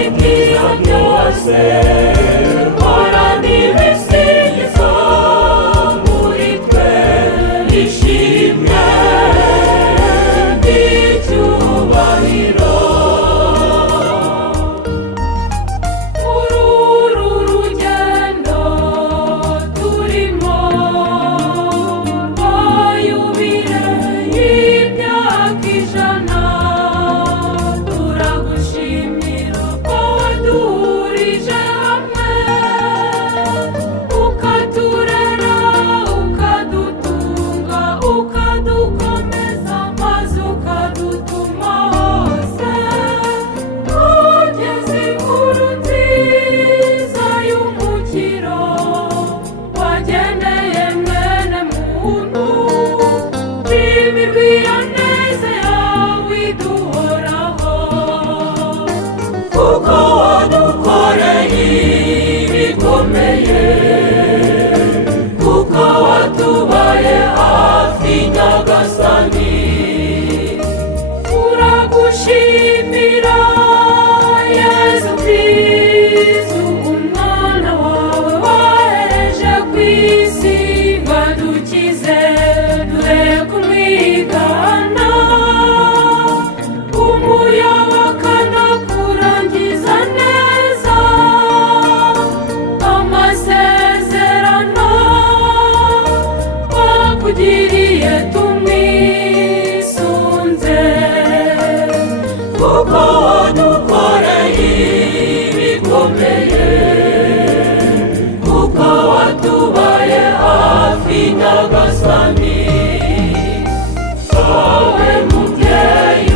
ibyiza byose horana ibisingizo muri twe ishimwe n'icyubahiro. Uru rugendo turimo rwa yubile y'imyaka ijana, turagushimira ko waduhurije hamwe ukaturera ukadutunga ukadukomeza maze ukadutuma hose tugeze inkuru nziza y'umukiro wageneye mwene muntu. Shimirwa iyo neza yawe iduhoraho, kuko wadukoreye ibikomeye, kuko watubaye hafi nyagasani. Turagushimira Yesu Kristu, umwana wawe wahereje ku isi ngo adukize duhe kumwigana, umuyoboka no kurangiza neza amasezerano wakugiriye tumwisunze, kuko wadukoreye ibikomeye, kuko watubaye hafi nyagasani. Wowe mubyeyi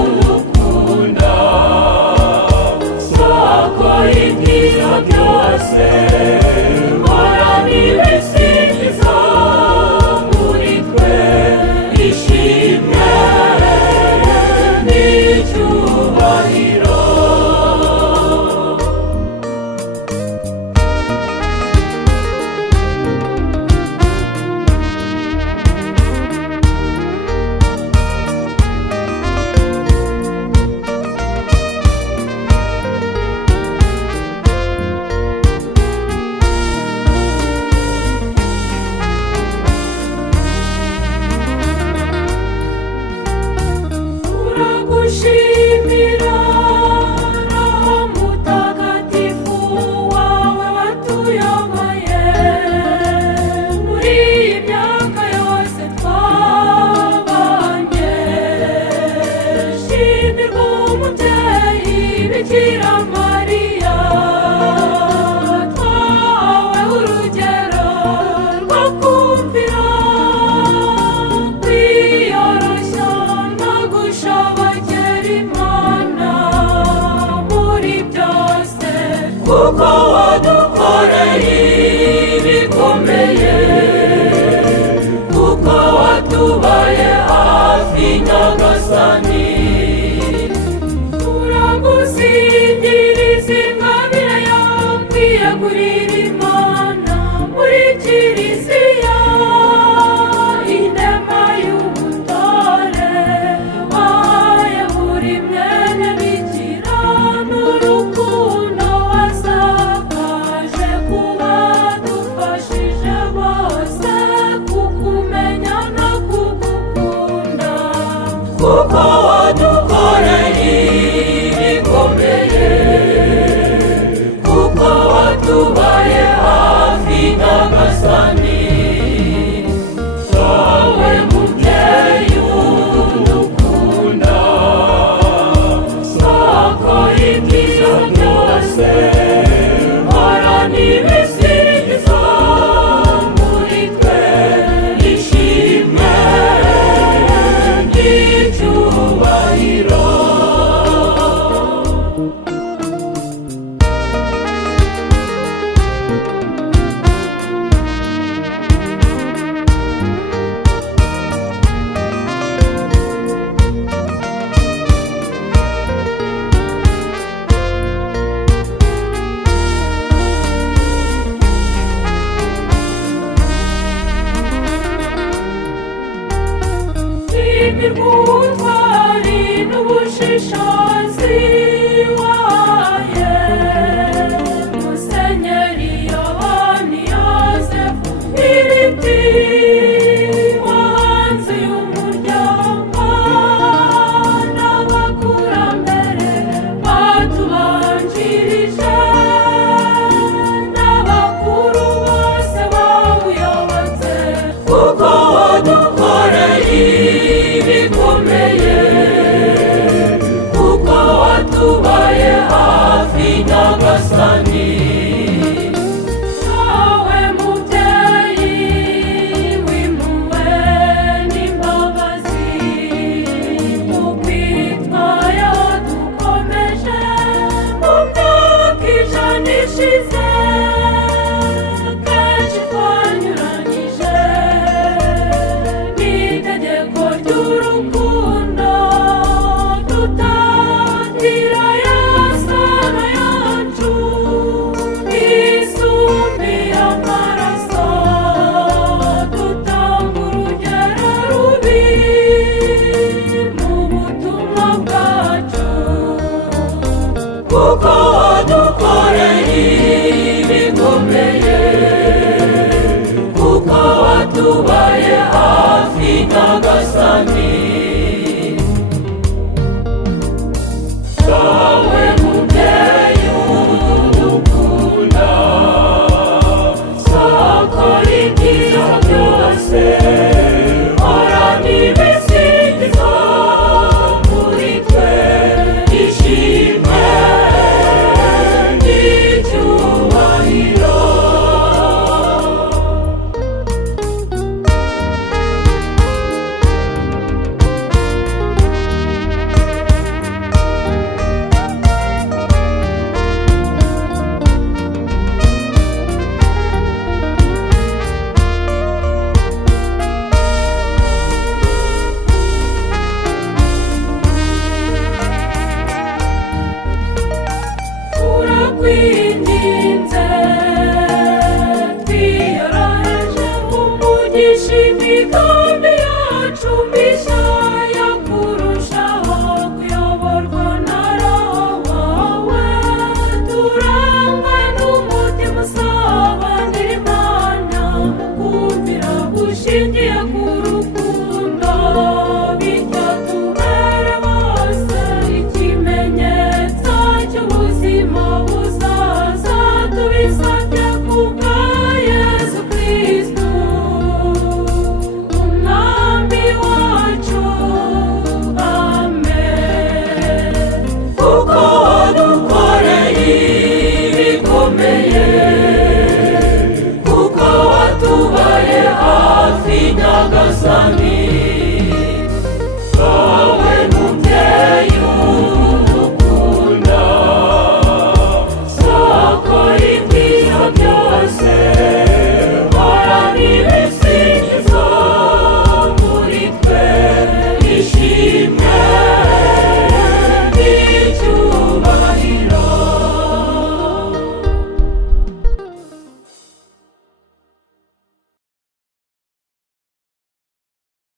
udukunda, soko y'ibyiza byose horana ibisingizo muri twe ishimwe n'icyubahiro. Turagushimira Roho Mutagatifu wawe watuyoboye muri iyi myaka yose twabanye. Shimirwa umubyeyi Bikira Mariya, twahawe urugero rwo kumvira, kwiyoroshya no gushobokera Imana muri byose, kuko wadukoreye ibikomeye, kuko watubaye hafi nyagasani. Turagusingiriza ingabire yawe kwiyegurira Imana muri Kiliziya, inema y'ubutore wahaye buri mwene Bikira, n'urukundo wasakaje ku badufashije bose kukumenya no kugukunda, kuko wadukoreye ibikomeye, kuko watubaye hafi nyagasani. Wowe mubyeyi udukunda, soko y'ibyiza byose horana ibisingizo muri twe ishimwe n'icyubahiro. Shimirwa ubutwari n'ubushishozi wawe kuko wadukoreye ibikomeye, kuko watubaye hafi nyagasani. Dawe mubyeyi udukunda, sakora ibyiza byose, horana ibisingizo muri twe, ishimwe n'icyubahiro. Turakwinginze twiyoroheje, umugisha imigambi yacu mishya yo kurushaho kuyoborwa na Roho wawe. Turangwe n'umutima usabanira Imana mu kumvira gushingiye ku rukundo, bityo tubere bose ikimenyetso cy'ubuzima buzaza, tubisabye kubwa Yesu Kristo umwami wacu, amen. Kuko wadukoreye ibikomeye, kuko watubaye hafi nyagasani.